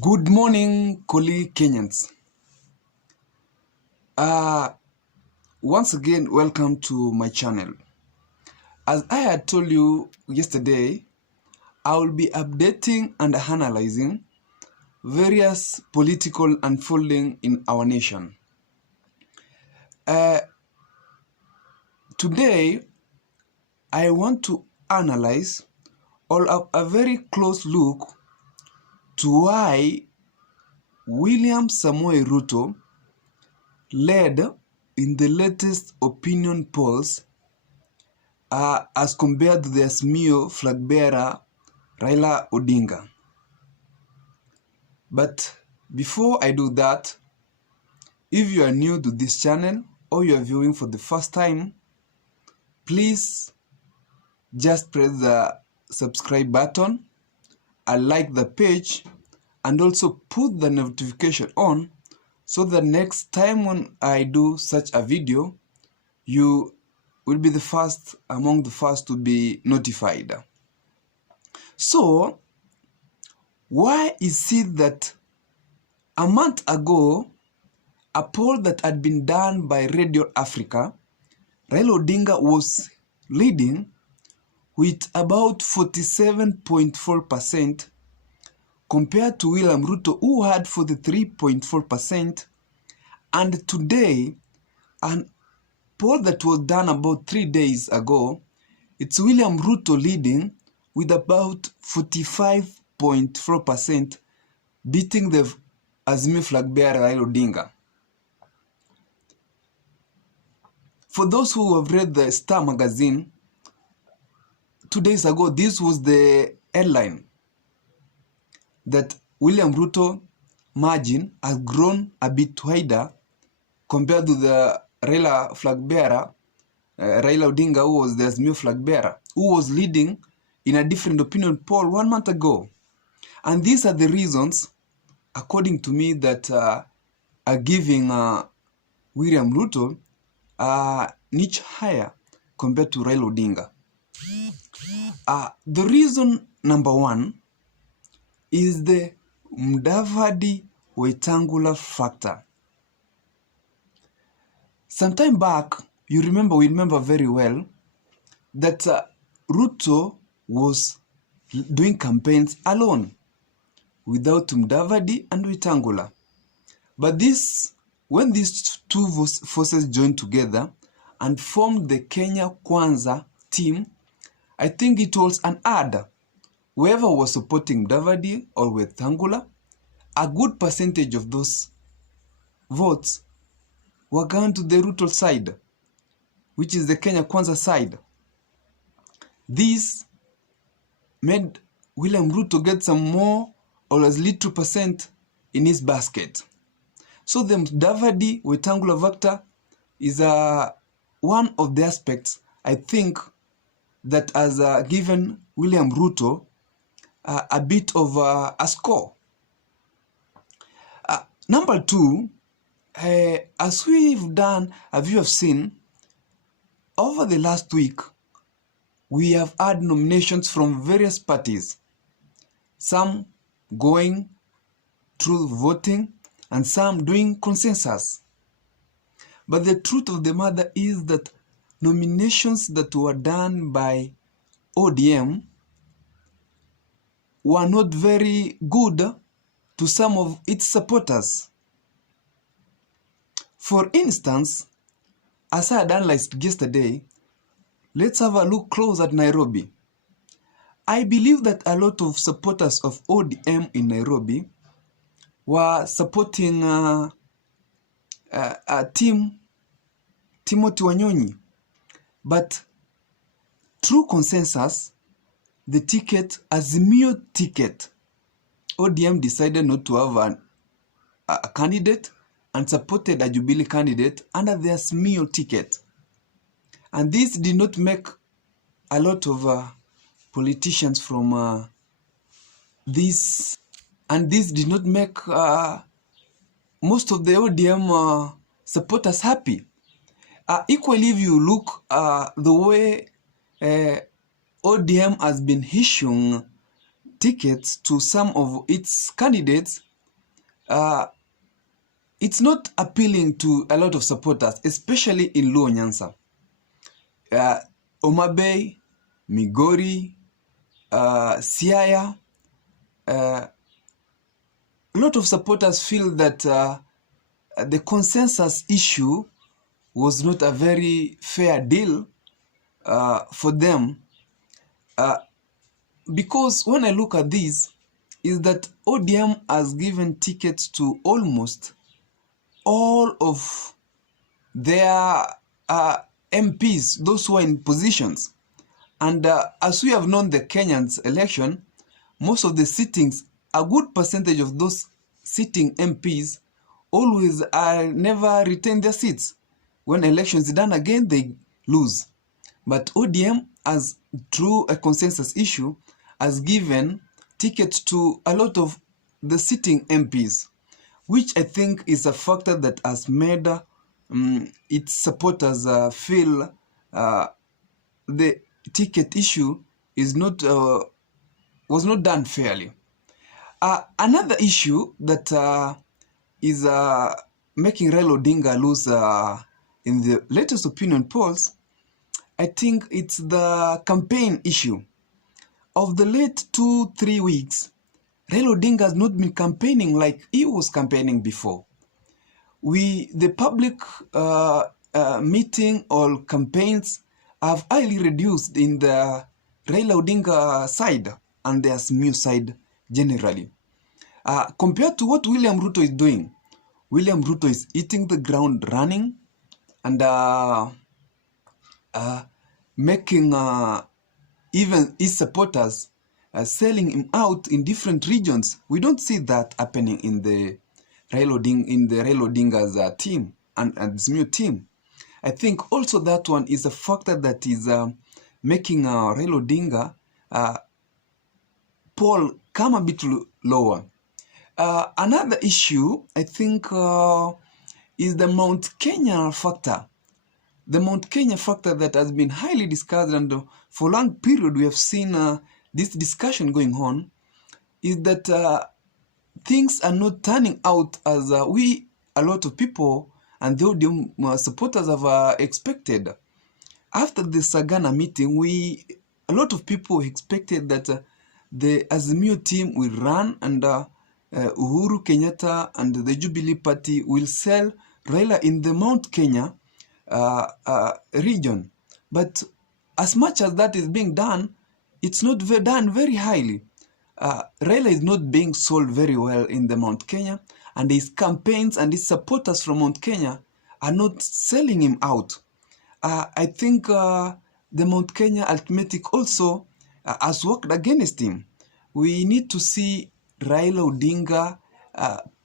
Good morning, colleague Kenyans. Once again, welcome to my channel. As I had told you yesterday, I will be updating and analyzing various political unfolding in our nation. Today, I want to analyze or have a very close look to why William Ruto led in the latest opinion polls as compared to the Azimio flag bearer Raila Odinga. But before I do that, if you are new to this channel or you are viewing for the first time, please just press the subscribe button and like the page, and also put the notification on so that next time when I do such a video, you will be the first among the first to be notified. So, why is it that a month ago, a poll that had been done by Radio Africa, Raila Odinga was leading with about 47.4% compared to William Ruto, who had 43.4%, and today, an poll that was done about 3 days ago, it's William Ruto leading with about 45.4%, beating the Azimio flag bearer Raila Odinga. For those who have read the Star magazine, 2 days ago, this was the headline that William Ruto margin has grown a bit wider compared to the Raila flag bearer, Raila Odinga, who was the Azimio flag bearer, who was leading in a different opinion poll 1 month ago. And these are the reasons, according to me, that are giving William Ruto niche higher compared to Raila Odinga. The reason number one is the Mudavadi Wetangula factor. Some time back, we remember very well that Ruto was doing campaigns alone, without Mudavadi and Wetangula. But when these two forces joined together and formed the Kenya Kwanza team, I think it was an ad. Whoever was supporting Mudavadi or Wetangula, a good percentage of those votes were gone to the Ruto side, which is the Kenya Kwanza side. This made William Ruto get some more or as little percent in his basket. So the Mudavadi Wetangula factor is one of the aspects, I think, that has given William Ruto a bit of a score. Number two, as we've done, as you have seen, over the last week, we have had nominations from various parties, some going through voting and some doing consensus. But the truth of the matter is that nominations that were done by ODM were not very good to some of its supporters. For instance, as I had analyzed yesterday, let's have a look close at Nairobi. I believe that a lot of supporters of ODM in Nairobi were supporting Team Timothy Wanyonyi. But through consensus, the ticket, Azimio ticket, ODM decided not to have a candidate and supported a Jubilee candidate under the Azimio ticket. And this did not make a lot of politicians from this, and this did not make most of the ODM supporters happy. Equally, if you look the way ODM has been issuing tickets to some of its candidates, it's not appealing to a lot of supporters, especially in Luo Nyanza. Homa Bay, Migori, Siaya, a lot of supporters feel that the consensus issue was not a very fair deal for them, because when I look at this, is that ODM has given tickets to almost all of their MPs, those who are in positions. And as we have known the Kenyans election, most of the sittings, a good percentage of those sitting MPs always never retain their seats. When elections are done again, they lose. But ODM, as through a consensus issue, has given tickets to a lot of the sitting MPs, which I think is a factor that has made its supporters feel the ticket issue is not was not done fairly. Another issue that is making Raila Odinga lose in the latest opinion polls, I think it's the campaign issue. Of the late 2-3 weeks, Raila Odinga has not been campaigning like he was campaigning before. The public meeting or campaigns have highly reduced in the Raila Odinga side and the SMU side generally. Compared to what William Ruto is doing, William Ruto is hitting the ground running and making even his supporters selling him out in different regions. We don't see that happening in the Raila Odinga's team and this new team. I think also that one is a factor that is making Raila Odinga poll come a bit lower. Another issue, I think, is the Mount Kenya factor. The Mount Kenya factor that has been highly discussed, and for a long period we have seen this discussion going on, is that things are not turning out as a lot of people and the ODM supporters have expected. After the Sagana meeting, a lot of people expected that the Azimio team will run and Uhuru Kenyatta and the Jubilee Party will sell Raila in the Mount Kenya region. But as much as that is being done, it's not done very highly. Raila is not being sold very well in the Mount Kenya, and his campaigns and his supporters from Mount Kenya are not selling him out. I think the Mount Kenya arithmetic also has worked against him. We need to see Raila Odinga,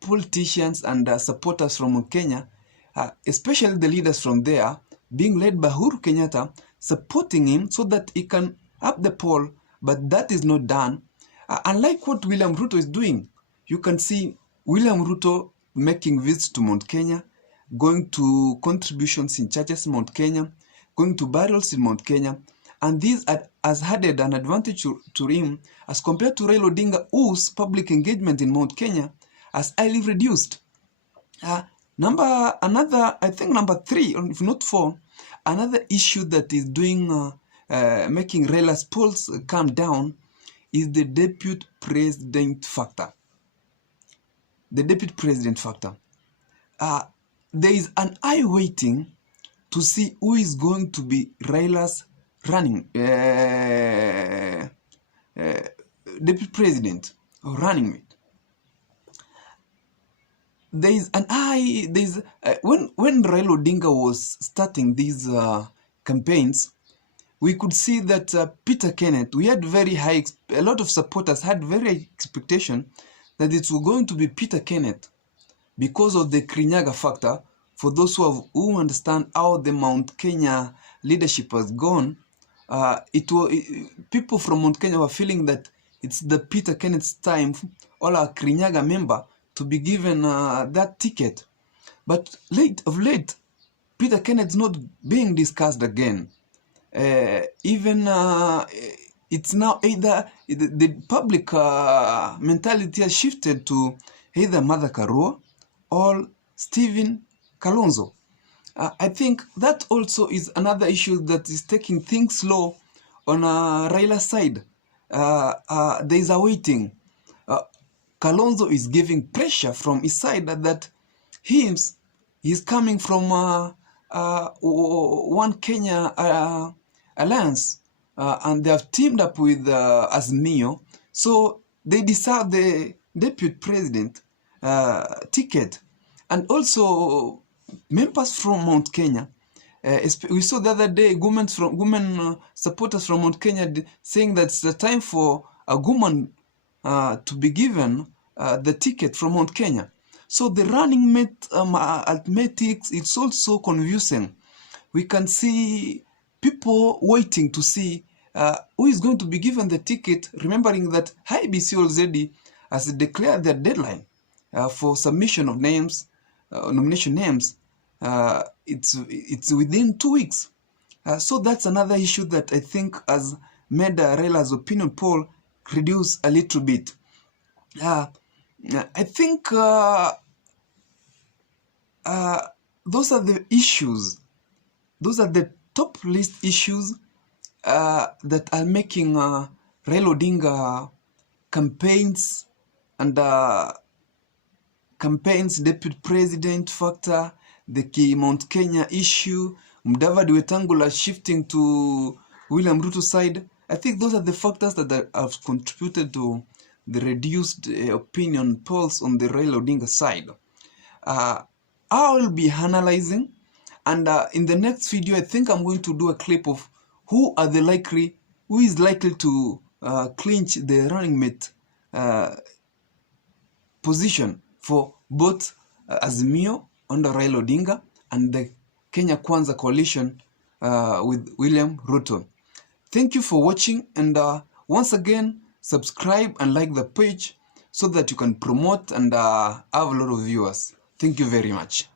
politicians and supporters from Mount Kenya, especially the leaders from there, being led by Uhuru Kenyatta, supporting him so that he can up the poll, but that is not done. Unlike what William Ruto is doing, you can see William Ruto making visits to Mount Kenya, going to contributions in churches in Mount Kenya, going to burials in Mount Kenya, and this has added an advantage to him as compared to Raila Odinga, whose public engagement in Mount Kenya has highly reduced. I think number 3, or if not 4, another issue that is doing making Raila's polls come down is the deputy president factor. The deputy president factor. There is an eye waiting to see who is going to be Raila's running deputy president or running mate. There is an eye. When Raila Odinga was starting these campaigns, we could see that Peter Kenneth, we had a lot of supporters had very high expectation that it was going to be Peter Kenneth because of the Kirinyaga factor. For those who understand how the Mount Kenya leadership has gone, people from Mount Kenya were feeling that it's the Peter Kenneth's time, all our Kirinyaga member, to be given that ticket. But of late, Peter Kenneth's not being discussed again. Even it's now either the public mentality has shifted to either Martha Karua or Stephen Kalonzo. I think that also is another issue that is taking things slow on Raila's side. There is a waiting. Kalonzo is giving pressure from his side that he's coming from One Kenya alliance, and they have teamed up with Azimio, so they deserve the deputy president ticket. And also members from Mount Kenya, we saw the other day women supporters from Mount Kenya saying that it's the time for a woman to be given the ticket from Mount Kenya. So the running mate arithmetics, it's also confusing. We can see people waiting to see who is going to be given the ticket, remembering that IEBC already has declared their deadline for submission of names, nomination names. It's within 2 weeks. So that's another issue that I think has made Raila's opinion poll reduce a little bit. I think those are the issues. Those are the top list issues that are making Raila Odinga campaigns and campaigns deputy president factor, the Mount Kenya issue, Mudavadi Wetangula shifting to William Ruto side. I think those are the factors that have contributed to the reduced opinion polls on the Raila Odinga side. I will be analyzing, and in the next video, I think I'm going to do a clip of who is likely to clinch the running mate position for both Azimio under Raila Odinga and the Kenya Kwanza coalition with William Ruto. Thank you for watching, and once again, subscribe and like the page so that you can promote and have a lot of viewers. Thank you very much.